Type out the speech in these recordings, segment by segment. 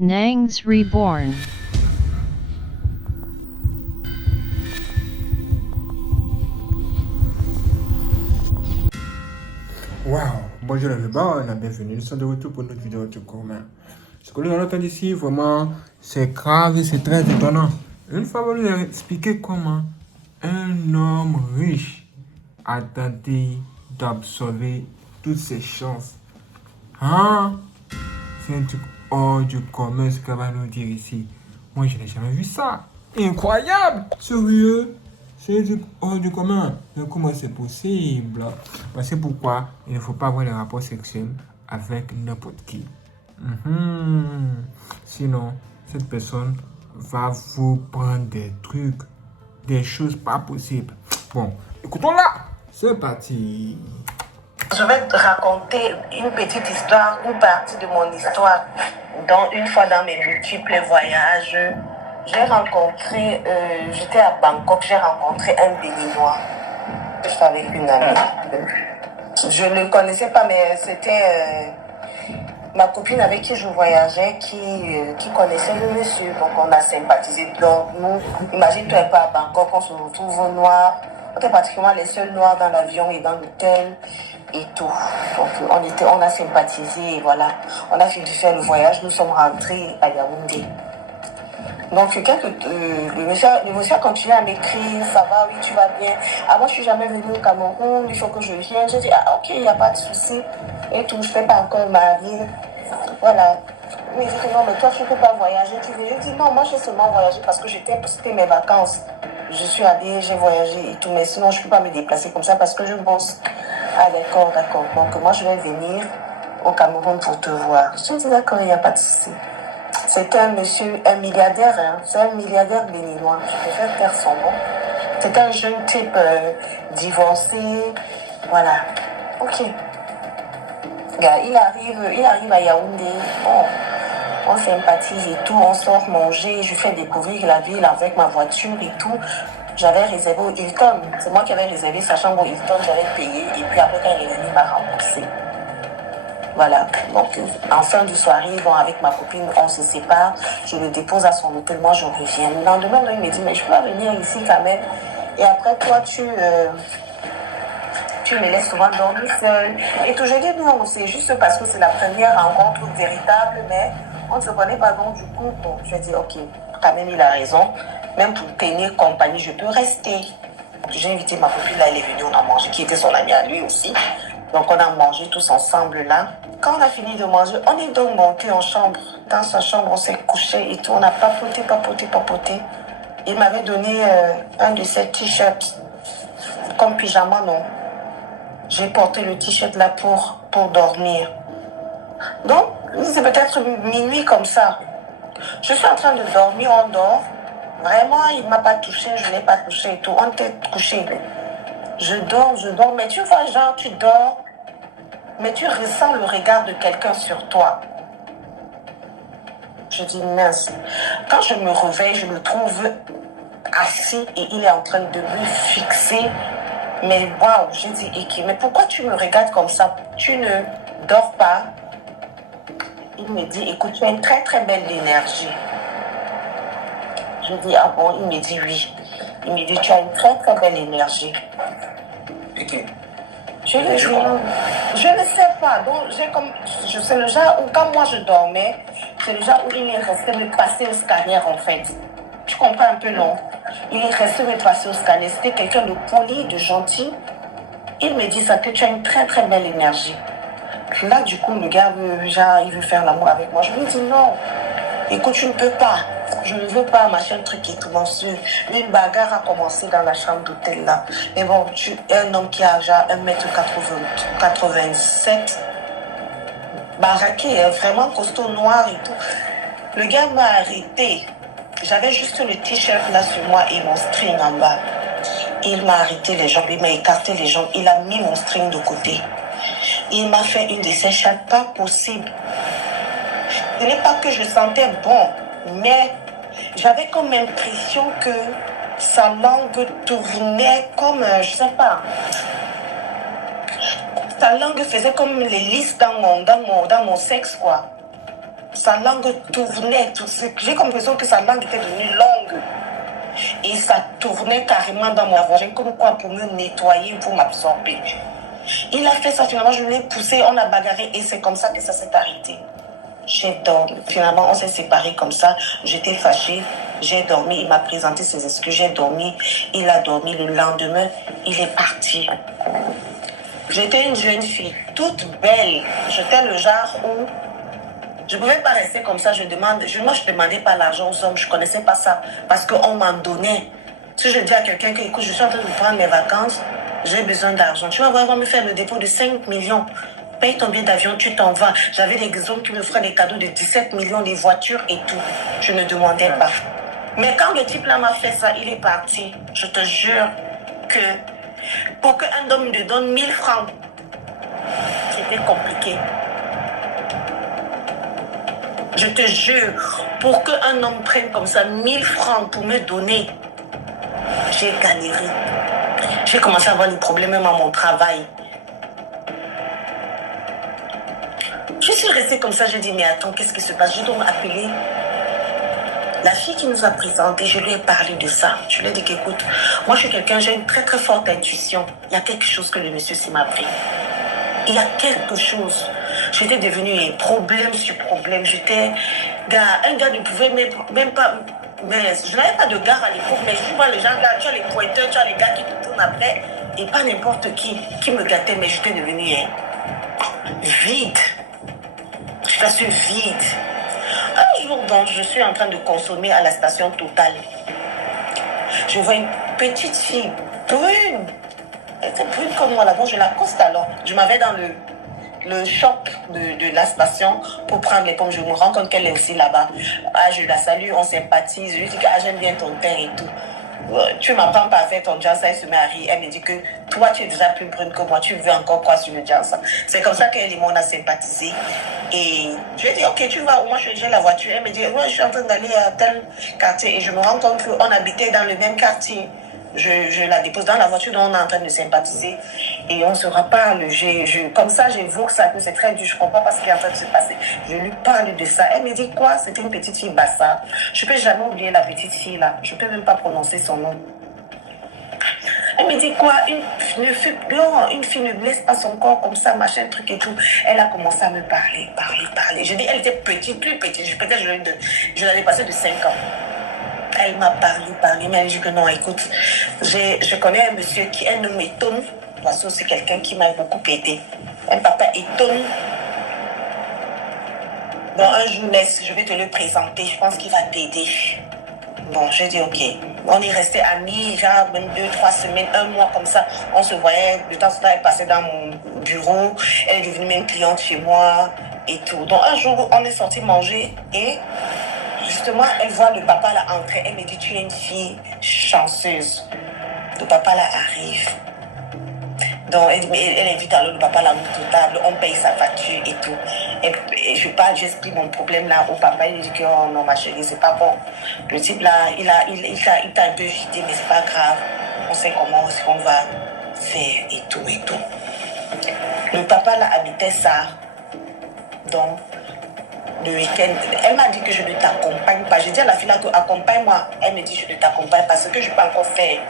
Nangs Reborn. Wow, bonjour les gars, bienvenue, nous sommes de retour pour notre vidéo de commun. Ce que nous allons entendre ici, vraiment, c'est grave et c'est très étonnant. Une fois, on nous a expliqué comment un homme riche a tenté d'absorber toutes ses chances. Hein? C'est un truc hors du commun ce qu'elle va nous dire ici. Moi, je n'ai jamais vu ça. Incroyable! Sérieux? C'est un truc hors du commun. Mais comment c'est possible? Parce que pourquoi il ne faut pas avoir des rapports sexuels avec n'importe qui. Sinon, cette personne va vous prendre des trucs, des choses pas possibles. Bon, écoutons-la. C'est parti. Je vais te raconter une petite histoire, une partie de mon histoire. Donc, une fois dans mes multiples voyages, j'ai rencontré, j'étais à Bangkok, j'ai rencontré un Béninois. J'étais avec une amie. Je ne le connaissais pas, mais c'était ma copine avec qui je voyageais qui connaissait le monsieur. Donc, on a sympathisé. Donc, nous, imagine-toi un peu à Bangkok, on se retrouve noirs. On était pratiquement les seuls noirs dans l'avion et dans l'hôtel et tout. Donc, on a sympathisé et voilà. On a fini de faire le voyage. Nous sommes rentrés à Yaoundé. Donc, le monsieur a continué à m'écrire, ça va, oui, tu vas bien. Ah, moi, je suis jamais venue au Cameroun, il faut que je vienne. J'ai dit, ah, ok, il n'y a pas de souci. Et tout, je ne fais pas encore mariée. Voilà. Mais il dit, non, mais toi, tu ne peux pas voyager. J'ai dit, non, moi, j'ai seulement voyagé parce que c'était mes vacances. Je suis allée, j'ai voyagé et tout, mais sinon, je ne peux pas me déplacer comme ça parce que je bosse. Ah, d'accord, d'accord. Donc, moi, je vais venir au Cameroun pour te voir. J'ai dit, d'accord, il n'y a pas de souci. C'est un monsieur, un milliardaire, hein. C'est un milliardaire béninois. Je préfère faire son nom. C'est un jeune type divorcé. Voilà. Ok. Il arrive à Yaoundé. Bon, on sympathise et tout. On sort manger. Je fais découvrir la ville avec ma voiture et tout. J'avais réservé au Hilton. C'est moi qui avais réservé sa chambre au Hilton. J'avais payé. Et puis après, quand il est venu, il m'a remboursé. Voilà, donc en fin de soirée, bon, avec ma copine, on se sépare, je le dépose à son hôtel, moi je reviens. Le lendemain, il me dit, mais je peux pas venir ici quand même. Et après, toi, tu me laisses souvent dormir seule. Et tout, je dis, non, c'est juste parce que c'est la première rencontre véritable, mais on ne se connaît pas, donc du coup, bon, je dis, ok, quand même, il a raison. Même pour tenir compagnie, je peux rester. J'ai invité ma copine, là, elle est venue, on a mangé, qui était son ami à lui aussi. Donc, on a mangé tous ensemble là. Quand on a fini de manger, on est donc monté en chambre. Dans sa chambre, on s'est couché et tout. On a papoté. Il m'avait donné un de ses t-shirts comme pyjama, non. J'ai porté le t-shirt là pour dormir. Donc, c'est peut-être minuit comme ça. Je suis en train de dormir, on dort. Vraiment, il ne m'a pas touché, je ne l'ai pas touché et tout. On était couché. Je dors, mais tu vois, genre, tu dors, mais tu ressens le regard de quelqu'un sur toi. Je dis, mince. Quand je me réveille, je me trouve assis et il est en train de me fixer. Mais waouh, j'ai dit, Iki, mais pourquoi tu me regardes comme ça? Tu ne dors pas? Il me dit, écoute, tu as une très très belle énergie. Je dis, ah bon? Il me dit, oui. Il me dit, tu as une très très belle énergie. Ok. Je ne sais pas. Donc, c'est le genre où, quand moi je dormais, c'est le genre où il est resté me passer au scanner en fait. Tu comprends un peu, non? Il est resté me passer au scanner. C'était quelqu'un de poli, de gentil. Il me dit ça, que tu as une très très belle énergie. Là, du coup, le gars il veut faire l'amour avec moi. Je lui dis non. Écoute, tu ne peux pas. Je ne veux pas, machin, truc et tout. Bon, une bagarre a commencé dans la chambre d'hôtel là. Mais bon, tu es un homme qui a déjà 1m87, baraqué, vraiment costaud, noir et tout. Le gars m'a arrêté. J'avais juste le t-shirt là sur moi et mon string en bas. Il m'a arrêté les jambes, il m'a écarté les jambes, il a mis mon string de côté. Il m'a fait une de ces chattes pas possible. Ce n'est pas que je sentais bon, mais j'avais comme l'impression que sa langue tournait comme, je sais pas. Sa langue faisait comme les lisses dans mon sexe, quoi. sa langue tournait. J'ai comme l'impression que sa langue était devenue longue. Et ça tournait carrément dans mon vagin, comme quoi pour me nettoyer, pour m'absorber. Il a fait ça, finalement, je l'ai poussé, on a bagarré et c'est comme ça que ça s'est arrêté. J'ai dormi. Finalement, on s'est séparés comme ça. J'étais fâchée. J'ai dormi. Il m'a présenté ses excuses. J'ai dormi. Il a dormi. Le lendemain, il est parti. J'étais une jeune fille, toute belle. J'étais le genre où je ne pouvais pas rester comme ça. Moi, je ne demandais pas l'argent aux hommes. Je ne connaissais pas ça. Parce qu'on m'en donnait. Si je dis à quelqu'un que, écoute, je suis en train de prendre mes vacances, j'ai besoin d'argent. Tu vas voir, on va me faire le dépôt de 5 millions. Paye ton billet d'avion, tu t'en vas. J'avais des hommes qui me feraient des cadeaux de 17 millions, des voitures et tout. Je ne demandais pas. Mais quand le type là m'a fait ça, il est parti. Je te jure que pour qu'un homme me donne 1000 francs, c'était compliqué. Je te jure, pour qu'un homme prenne comme ça 1000 francs pour me donner, j'ai galéré. J'ai commencé à avoir des problèmes même à mon travail. Je suis restée comme ça, j'ai dit, mais attends, qu'est-ce qui se passe? Je dois m'appeler la fille qui nous a présenté, je lui ai parlé de ça. Je lui ai dit qu'écoute, moi je suis quelqu'un, j'ai une très très forte intuition. Il y a quelque chose que le monsieur s'y m'a pris. Il y a quelque chose. J'étais devenue problème sur problème. J'étais un gars ne pouvait même pas. Mais je n'avais pas de gare à l'époque, mais je vois les gens là, tu as les pointeurs, tu as les gars qui te tournent après, et pas n'importe qui me gâtait, mais j'étais devenue vide. Je suis vide. Un jour, donc, je suis en train de consommer à la station Total. Je vois une petite fille brune. Elle était brune comme moi là-bas, je l'accoste alors. Je m'avais dans le shop de la station pour prendre les pommes. Je me rends compte qu'elle est aussi là-bas. Ah, je la salue, on sympathise. Je lui dis que j'aime bien ton teint et tout. Tu m'apprends pas à faire ton jazz, elle se met à rire. Elle me dit que toi, tu es déjà plus brune que moi, tu veux encore quoi sur le jazz. C'est comme ça qu'elle et moi, on a sympathisé. Et je lui ai dit, ok, tu vas où? Moi, j'ai la voiture. Elle me dit, ouais, je suis en train d'aller à tel quartier. Et je me rends compte qu'on habitait dans le même quartier. Je la dépose dans la voiture, dont on est en train de sympathiser. Et on se reparle. Comme ça, j'évoque ça, que c'est très dur. Je ne comprends pas ce qui est en train de se passer. Je lui parle de ça. Elle me dit quoi? C'était une petite fille Bassa. Je ne peux jamais oublier la petite fille là. Je ne peux même pas prononcer son nom. Elle me dit quoi? Une fille ne blesse pas son corps comme ça, machin, truc et tout. Elle a commencé à me parler. Je dis, elle était petite, plus petite. Peut-être je l'avais passée de 5 ans. Elle m'a parlé, mais elle dit que non, écoute, je connais un monsieur qui est nommé Étonne. Parce c'est quelqu'un qui m'a beaucoup aidé. Un papa Étonne. Bon, un jour, je vais te le présenter. Je pense qu'il va t'aider. Bon, j'ai dit ok. On est restés amis, genre même 2-3 semaines, 1 mois comme ça. On se voyait, de temps en temps, elle passait dans mon bureau. Elle est devenue même cliente chez moi et tout. Donc un jour, on est sorti manger et justement, elle voit le papa là entrer. Elle me dit, tu es une fille chanceuse. Le papa là arrive. Donc, elle invite alors le papa là au table, on paye sa facture et tout. Et je parle, j'explique mon problème là au papa. Il dit que oh non, ma chérie, c'est pas bon. Le type là, il t'a un peu vidé, mais c'est pas grave. On sait comment, ce qu'on va faire et tout et tout. Le papa là habitait ça. Donc, le week-end, elle m'a dit que je ne t'accompagne pas. J'ai dit à la fille là que accompagne-moi. Elle me dit je ne t'accompagne pas. Ce que je peux encore faire.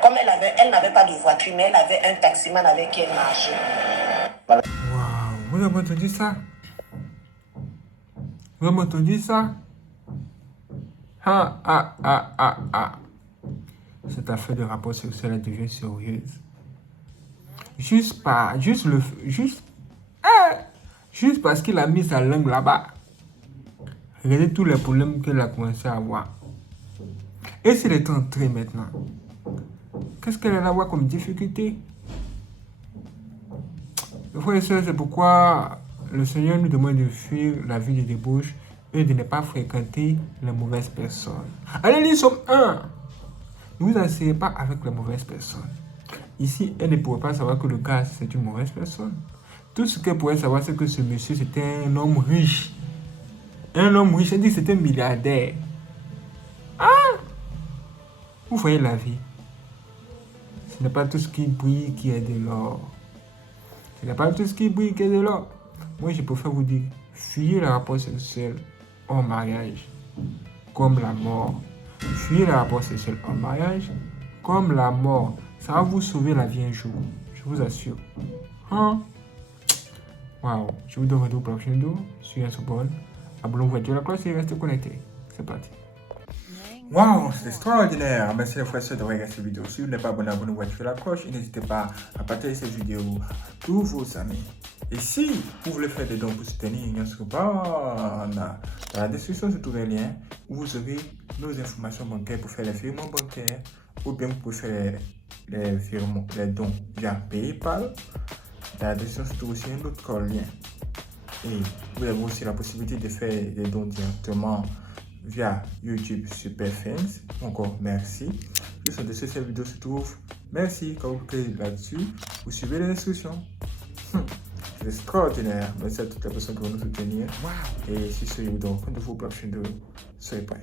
Comme elle n'avait pas de voiture, mais elle avait un taximan avec qui elle marchait. Voilà. Waouh, vous avez entendu ça? Vous avez entendu ça? Cette affaire de rapport sexuel elle devient sérieuse. Juste parce qu'il a mis sa langue là-bas. Regardez tous les problèmes qu'elle a commencé à avoir. Et s'il est entré maintenant, qu'est-ce qu'elle va avoir comme difficulté? Frères et sœurs, c'est pourquoi le Seigneur nous demande de fuir la vie de débauche et de ne pas fréquenter les mauvaises personnes. Allez lire Somme 1. Ne vous asseyez pas avec les mauvaises personnes. Ici, elle ne pourrait pas savoir que le gars, c'est une mauvaise personne. Tout ce qu'elle pourrait savoir, c'est que ce monsieur, c'était un homme riche. Un homme riche, elle dit que c'était un milliardaire. Ah! Vous voyez la vie. Ce n'est pas tout ce qui brille qui est de l'or. Ce n'est pas tout ce qui brille qui est de l'or. Moi, je préfère vous dire, Fuyez les rapports sexuels hors mariage comme la mort. Fuyez les rapports sexuels hors mariage comme la mort. Ça va vous sauver la vie un jour. Je vous assure. Hein? Waouh. Je vous donne rendez-vous pour la prochaine vidéo. Suivez Insobonne. Abonnez-vous, activez la cloche et restez connectés. C'est parti. Waouh, c'est extraordinaire. Merci les frères et sœurs de regarder cette vidéo. Si vous n'êtes pas abonné, abonnez-vous, activez la cloche et n'hésitez pas à partager cette vidéo à tous vos amis. Et si vous voulez faire des dons pour soutenir Insobonne, dans la description, se trouve un lien où vous aurez nos informations bancaires pour faire les virements bancaires ou bien vous pouvez faire les virements, les dons via PayPal. Dans la description, se trouve aussi un autre lien. Et vous avez aussi la possibilité de faire des dons directement via YouTube Super Fans. Encore merci. Juste en dessous de cette vidéo se trouve. Merci. Quand vous cliquez là-dessus, vous suivez les instructions. C'est extraordinaire. Merci à toutes les personnes qui vont nous soutenir. Wow. Et si ce, je vous donne rendez-vous pour la prochaine vidéo. Soyez prêts.